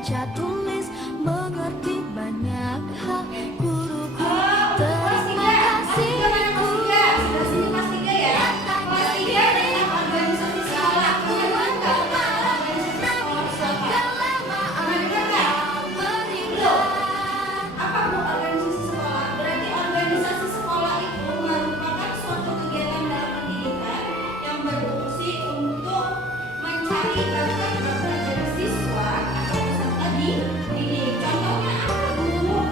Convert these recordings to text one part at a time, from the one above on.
baca tulis mengerti banyak hal. Guruku terima kasih. Kelas 3 ya. Kelas 3 tentang organisasi sekolah. Apa Bu organisasi sekolah? Berarti organisasi sekolah itu merupakan suatu kegiatan dalam pendidikan yang berfungsi untuk mencari bakat-bakat dari siswa atau peserta didik. Contohnya apa Bu?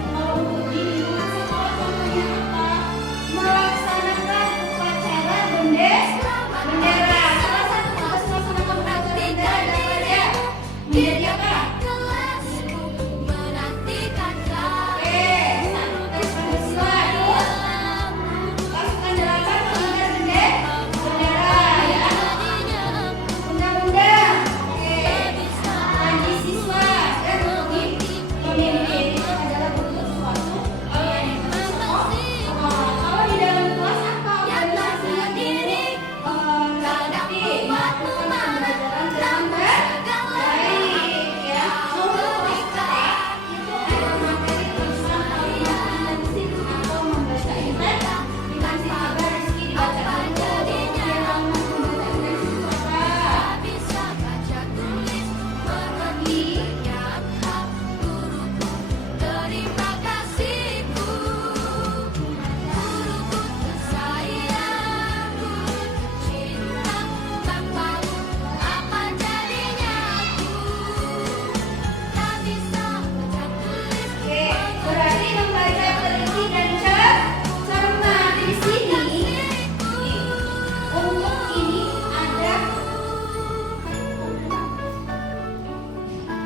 Kalau untuk di lingkungan sekolah contohnya apa? Melaksanakan upacara bendera. Salah satu tugas melaksanakan upacara bendera adalah ya menjadi apa? Pasukan delapan mengibar bendera ya. Undang-undang. Ngaji siswa dan pemimpin itu adalah bentuk suatu organisasi sekolah. Kalau di dalam kelas apa organisasinya diri? Seperti melakukan pembelajaran dengan baik ya. Itu adalah materi tulisan kalimat disitu atau membaca intan dikasih kabar rezeki dibacakan kemudian membaca intan itu apa? Bisa baca tulis mengerti banyak hal. Guruku terima kasih Bu. Guruku tersayang, guru tercinta, tanpa apa jadinya aku tak bisa baca tulis. Oke, berarti membaca teliti dan cermat di sini. Untuk ini ada.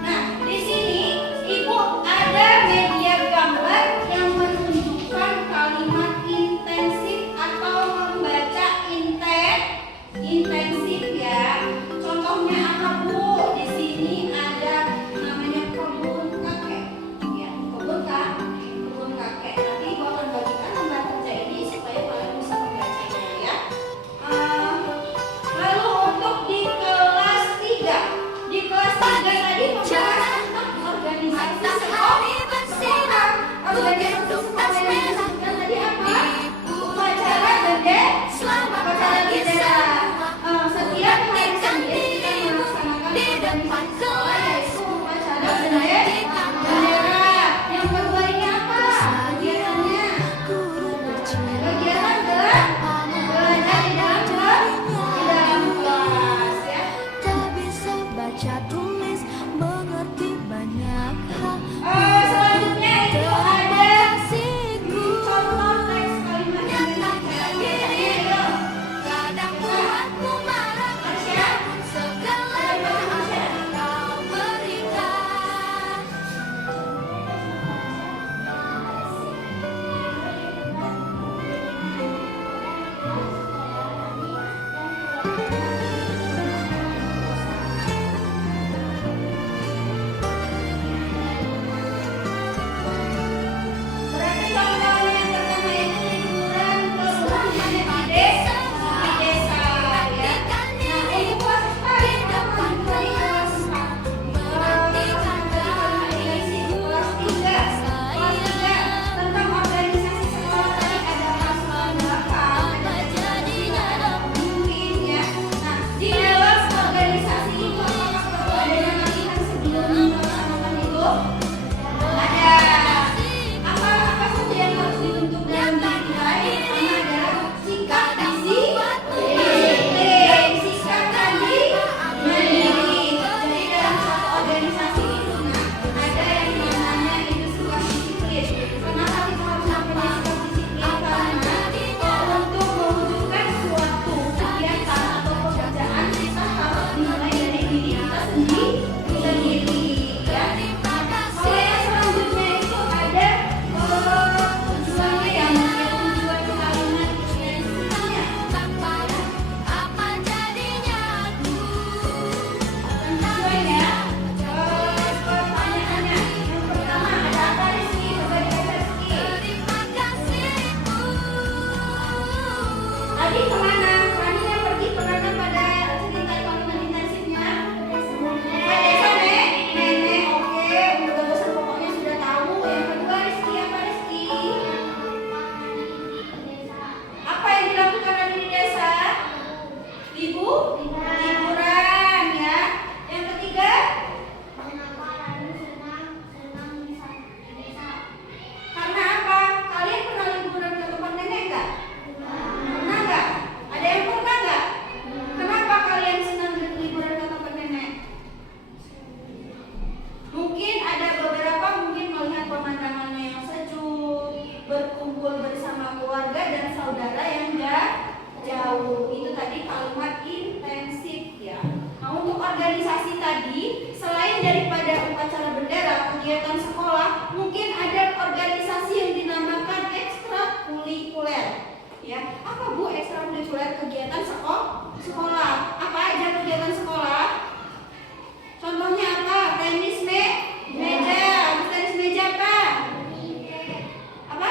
Nah, di sini Ibu ada media gambar yang menunjukkan kalimat intensif atau membaca intensif ya. Contohnya apa Bu? Di sini ada namanya kebun kakek. Ya, kebun kakek. Nanti Ibu akan bagikan lembar kerja ini supaya kalian bisa membacanya ya. Lalu untuk di kelas 3. Di kelas 3 tadi membahas tentang organisasi sekolah. Organisasi sekolah yang disebutkan tadi apa? Upacara bendera. Setiap hari Senin kita melaksanakan organisasi sekolah yaitu upacara bendera. Yang kedua ini apa? Kegiatannya kegiatan belajar di dalam kelas ya. Tak bisa baca tulis mengerti banyak hal. Selanjutnya itu ada Kasihku contoh teks kalimat yang dibacanya. kadang buatku marah, namun segala macam kau kegiatan sekolah, mungkin ada organisasi yang dinamakan ekstrakurikuler. Ya, apa Bu ekstrakurikuler kegiatan sekolah? Apa aja kegiatan sekolah? Contohnya apa? Tenis meja. Habis tenis meja apa? Apa?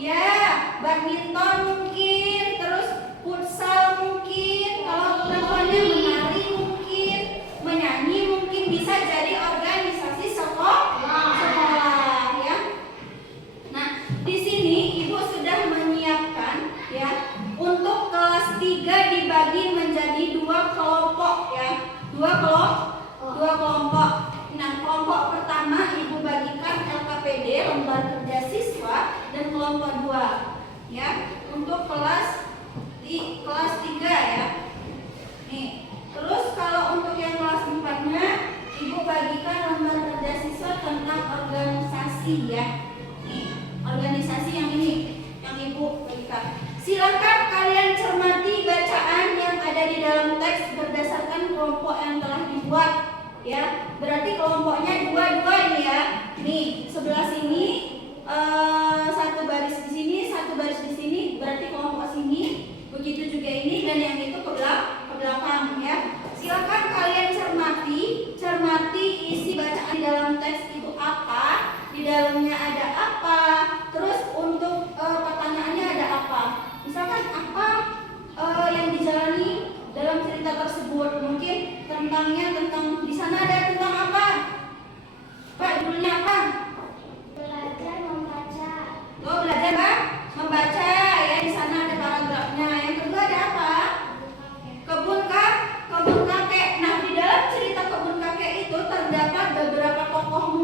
Ya, badminton mungkin, terus futsal mungkin, kalau perempuannya menari mungkin, menyanyi mungkin, bisa jadi organisasi sekolah ya. Nah, di sini Ibu sudah menyiapkan ya untuk kelas 3 dibagi menjadi 2 kelompok ya. 2 kelompok. Nah, kelompok pertama Ibu bagikan LKPD, lembar kerja siswa, dan kelompok 2 ya untuk kelas 3 ya. Nih, terus kalau untuk yang kelas 4-nya Ibu bagikan lembar kerja siswa tentang organisasi ya. Nih, organisasi yang ini yang Ibu bagikan. Silakan kalian cermati bacaan yang ada di dalam teks berdasarkan kelompok yang telah dibuat ya. Berarti kelompoknya 2 ini ya. Nih, sebelah sini satu baris di sini, satu baris di sini, berarti kelompok sini. Begitu juga ini, dan yang itu ke belakang ya. Silakan kalian cermati isi bacaan di dalam teks itu apa, di dalamnya ada apa, terus untuk pertanyaannya ada apa. Misalkan apa yang dijalani dalam cerita tersebut, mungkin tentang di sana ada tentang apa? Pak, judulnya apa? Belajar membaca. Tuh, belajar membaca ya, di sana ada paragrafnya. Yang kedua ada apa? Kebun kakek. Nah, di dalam cerita kebun kakek itu terdapat beberapa tokoh,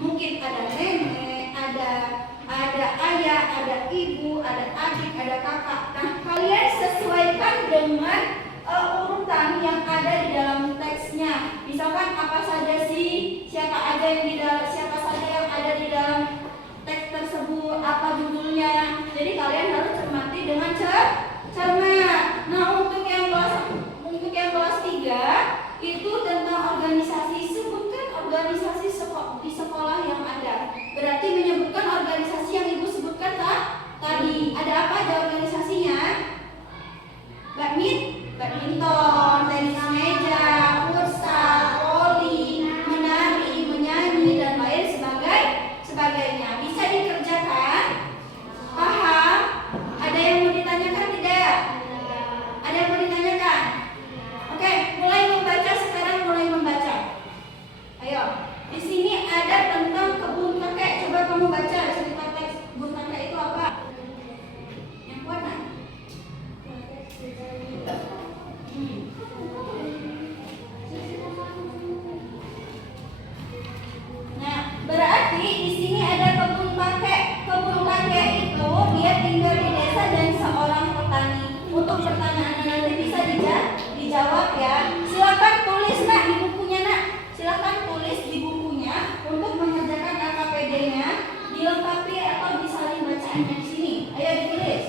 mungkin ada nenek, ada ayah, ada ibu, ada adik, ada kakak. Nah, kalian sesuaikan dengan urutan yang ada di dalam teksnya. Misalkan apa saja sih, siapa saja yang ada di dalam teks tersebut, apa judulnya. Jadi kalian harus cermati dengan cermat. Nah, untuk yang kelas 3 itu tentang organisasi. Sebutkan organisasi di sekolah yang ada. Berarti menyebutkan organisasi yang Ibu sebutkan tadi. Ada apa aja organisasinya? Badminton, tenis meja, futsal, voli, menari, menyanyi, dan lain sebagainya. Bisa dikerjakan? Paham? Ada yang mau ditanyakan tidak? Ada yang mau ditanyakan? Oke, mulai membaca sekarang, mulai membaca. Ayo, di sini ada tentang kebun kakek. Coba kamu baca cerita teks kebun kakek itu apa? Yang mana? Nah, berarti di sini ada kebun kakek. Kebun kakek itu dia tinggal di desa dan seorang petani. Untuk pertanyaannya nanti bisa dijawab ya. Silakan tulis Nak di bukunya Nak. Silakan tulis di bukunya untuk mengerjakan LKPD-nya, dilengkapi atau disalin bacaannya di sini. Ayo ditulis.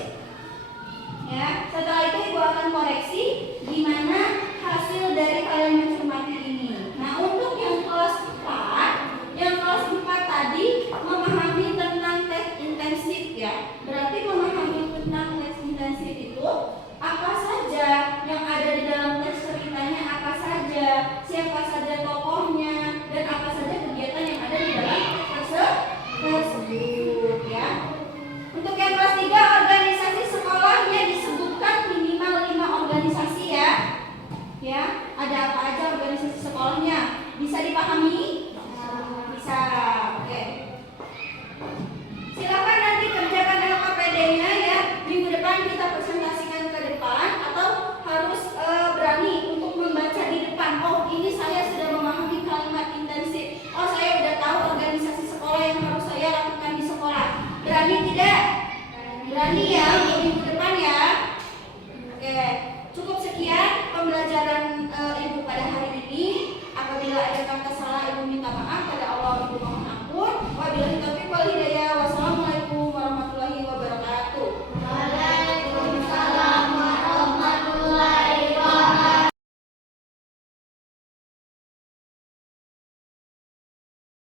Ya, setelah itu Ibu akan koreksi gimana hasil dari kalian mencermati ini. Nah, untuk yang kelas 4 tadi memahami tentang teks intensif ya. Berarti memahami tentang teks intensif itu apa saja yang ada di dalam teks ceritanya, apa saja, siapa saja tokohnya, dan apa saja kegiatan yang ada di dalam teks tersebut ya. Untuk yang kelas 3 organisasi sekolahnya disebutkan minimal 5 organisasi ya. Ya, ada apa aja organisasi sekolahnya? Bisa dipahami? Bisa. Oke. Silakan nanti kerjakan LKPD-nya ya. Minggu depan kita presentasikan ke depan, atau harus berani untuk membaca di depan. Oh, ini saya sudah memahami kalimat intensif. Oh, saya sudah tahu organisasi sekolah yang harus saya lakukan di sekolah. Berani tidak? Berani ya untuk minggu depan ya. Oke, cukup sekian pembelajaran Ibu pada hari ini. Apabila ada kata salah